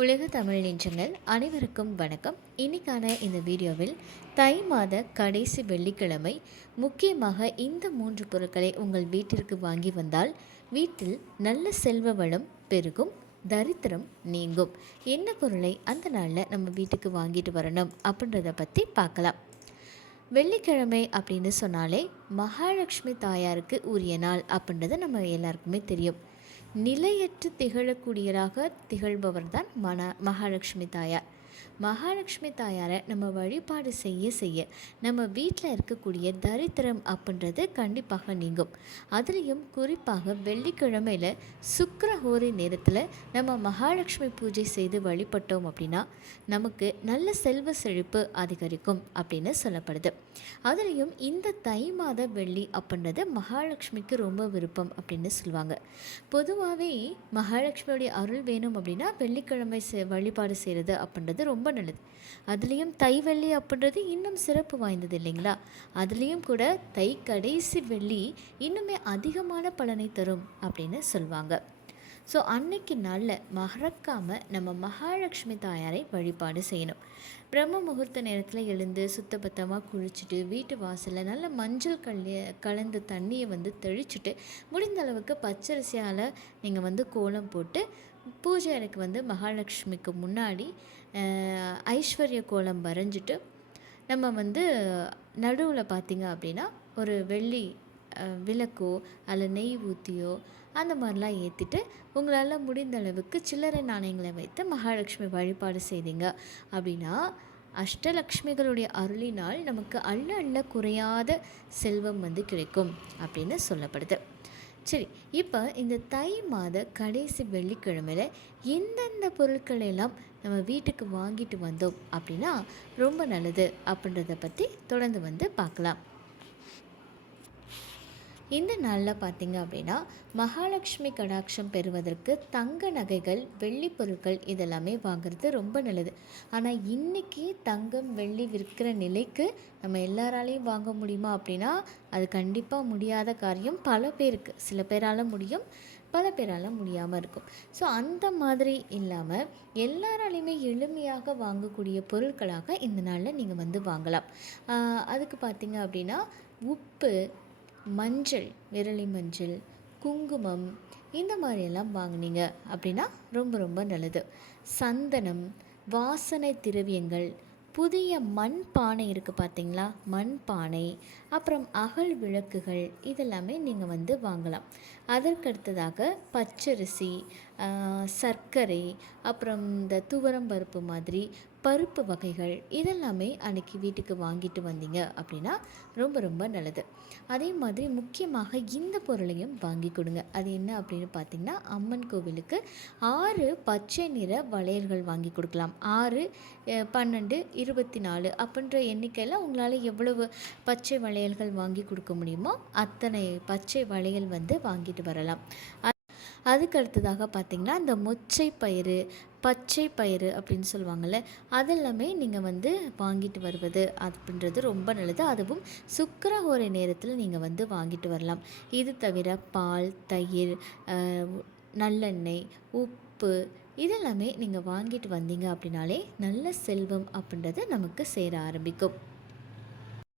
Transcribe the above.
உலக தமிழ் நெஞ்சங்கள் அனைவருக்கும் வணக்கம். இன்னைக்கான இந்த வீடியோவில் தை மாத கடைசி வெள்ளிக்கிழமை முக்கியமாக இந்த மூன்று பொருட்களை உங்கள் வீட்டிற்கு வாங்கி வந்தால் வீட்டில் நல்ல செல்வ வளம் பெருகும் தரித்திரம் நீங்கும். என்ன பொருளை அந்த நாளில் நம்ம வீட்டுக்கு வாங்கிட்டு வரணும் அப்படின்றத பற்றி பார்க்கலாம். வெள்ளிக்கிழமை அப்படின்னு சொன்னாலே மகாலட்சுமி தாயாருக்கு உரிய நாள் அப்படின்றது நம்ம எல்லாருக்குமே தெரியும். நிலையற்று திகழக்கூடியராக திகழ்பவர் தான் மன மகாலட்சுமி தாயார். மகாலட்சுமி தாயாரை நம்ம வழிபாடு செய்ய செய்ய நம்ம வீட்டில் இருக்கக்கூடிய தரித்திரம் அப்படின்றது கண்டிப்பாக நீங்கும். அதுலேயும் குறிப்பாக வெள்ளிக்கிழமையில் சுக்கரஹோரி நேரத்தில் நம்ம மகாலட்சுமி பூஜை செய்து வழிபட்டோம் அப்படின்னா நமக்கு நல்ல செல்வ செழிப்பு அதிகரிக்கும் அப்படின்னு சொல்லப்படுது. அதுலேயும் இந்த தை மாத வெள்ளி அப்படின்றது மகாலட்சுமிக்கு ரொம்ப விருப்பம் அப்படின்னு சொல்லுவாங்க. பொதுவாகவே மகாலட்சுமியுடைய அருள் வேணும் அப்படின்னா வெள்ளிக்கிழமை வழிபாடு செய்கிறது அப்படின்றது ரொம்ப நல்லது. அதுலேயும் தை வெள்ளி அப்படின்றது இன்னும் சிறப்பு வாய்ந்தது இல்லைங்களா? அதுலேயும் கூட தை கடைசி வெள்ளி இன்னுமே அதிகமான பலனை தரும் அப்படின்னு சொல்லுவாங்க ஸோ அன்னைக்கு நாளில் மறக்காமல் நம்ம மகாலட்சுமி தாயாரை வழிபாடு செய்யணும். பிரம்ம முகூர்த்த நேரத்தில் எழுந்து சுத்தபத்தமாக குளிச்சுட்டு வீட்டு வாசலில் நல்ல மஞ்சள் கல்லிய கலந்து தண்ணியை வந்து தெளிச்சுட்டு முடிந்த அளவுக்கு பச்சரிசியால் நீங்கள் வந்து கோலம் போட்டு பூஜை அறைக்கு வந்து மகாலட்சுமிக்கு முன்னாடி ஐஸ்வர்ய கோலம் வரைஞ்சிட்டு நம்ம வந்து நடுவில் பார்த்திங்க அப்படின்னா ஒரு வெள்ளி விளக்கோ அல்ல நெய் ஊற்றியோ அந்த மாதிரிலாம் ஏற்றிட்டு உங்களால் முடிந்த அளவுக்கு சில்லறை நாணயங்களை வைத்து மகாலட்சுமி வழிபாடு செய்தீங்க. அப்படின்னா அஷ்டலக்ஷ்மிகளுடைய அருளினால் நமக்கு அள்ள அள்ள குறையாத செல்வம் வந்து கிடைக்கும் அப்படின்னு சொல்லப்படுது. சரி இப்போ இந்த தை மாத கடைசி வெள்ளிக்கிழமையில் எந்தெந்த பொருட்களை எல்லாம் நம்ம வீட்டுக்கு வாங்கிட்டு வந்தோம் அப்படின்னா ரொம்ப நல்லது அப்படின்றத பற்றி தொடர்ந்து வந்து பார்க்கலாம். இந்த நாளில் பார்த்தீங்க அப்படின்னா மகாலட்சுமி கடாட்சம் பெறுவதற்கு தங்க நகைகள் வெள்ளி பொருட்கள் இதெல்லாமே வாங்குறது ரொம்ப நல்லது. ஆனால் இன்றைக்கி தங்கம் வெள்ளி விற்கிற நிலைக்கு நம்ம எல்லாராலையும் வாங்க முடியுமா அப்படின்னா அது கண்டிப்பாக முடியாத காரியம் பல பேருக்கு. சில பேரால் முடியும் பல பேரால் முடியாமல் இருக்கும். ஸோ அந்த மாதிரி இல்லாமல் எல்லாராலையுமே எளிமையாக வாங்கக்கூடிய பொருட்களாக இந்த நாளில் நீங்கள் வந்து வாங்கலாம். அதுக்கு பார்த்தீங்க அப்படின்னா உப்பு மஞ்சள் விரலி மஞ்சள் குங்குமம் இந்த மாதிரியெல்லாம் வாங்கினீங்க அப்படின்னா ரொம்ப ரொம்ப நல்லது. சந்தனம் வாசனை திரவியங்கள் புதிய மண் பானை இருக்குது பார்த்தீங்களா? மண் பானை அப்புறம் அகல் விளக்குகள் இதெல்லாமே நீங்கள் வந்து வாங்கலாம். அதற்கடுத்ததாக பச்சரிசி சர்க்கரை அப்புறம் இந்த துவரம் பருப்பு மாதிரி பருப்பு வகைகள் இதெல்லாமே அன்றைக்கி வீட்டுக்கு வாங்கிட்டு வந்தீங்க அப்படின்னா ரொம்ப ரொம்ப நல்லது. அதே மாதிரி முக்கியமாக இந்த பொருளையும் வாங்கி கொடுங்க. அது என்ன அப்படின்னு பார்த்திங்கன்னா அம்மன் கோவிலுக்கு ஆறு பச்சை நிற வளையல்கள் வாங்கி கொடுக்கலாம். ஆறு பன்னெண்டு இருபத்தி நாலு அப்படின்ற எண்ணிக்கையில் உங்களால் எவ்வளவு பச்சை வளையல்கள் வாங்கி கொடுக்க முடியுமோ அத்தனை பச்சை வளையல் வந்து வாங்கிட்டு வரலாம். அதுக்கு அடுத்ததாக பார்த்திங்கன்னா இந்த மொச்சை பயிறு பச்சை பயிறு அப்படின்னு சொல்லுவாங்கள்ல அதெல்லாமே நீங்கள் வந்து வாங்கிட்டு வருவது அப்படின்றது ரொம்ப நல்லது. அதுவும் சுக்கரஹோரை நேரத்தில் நீங்கள் வந்து வாங்கிட்டு வரலாம். இது தவிர பால் தயிர் நல்லெண்ணெய் உப்பு இதெல்லாமே நீங்கள் வாங்கிட்டு வந்தீங்க அப்படின்னாலே நல்ல செல்வம் அப்படின்றது நமக்கு சேர ஆரம்பிக்கும்.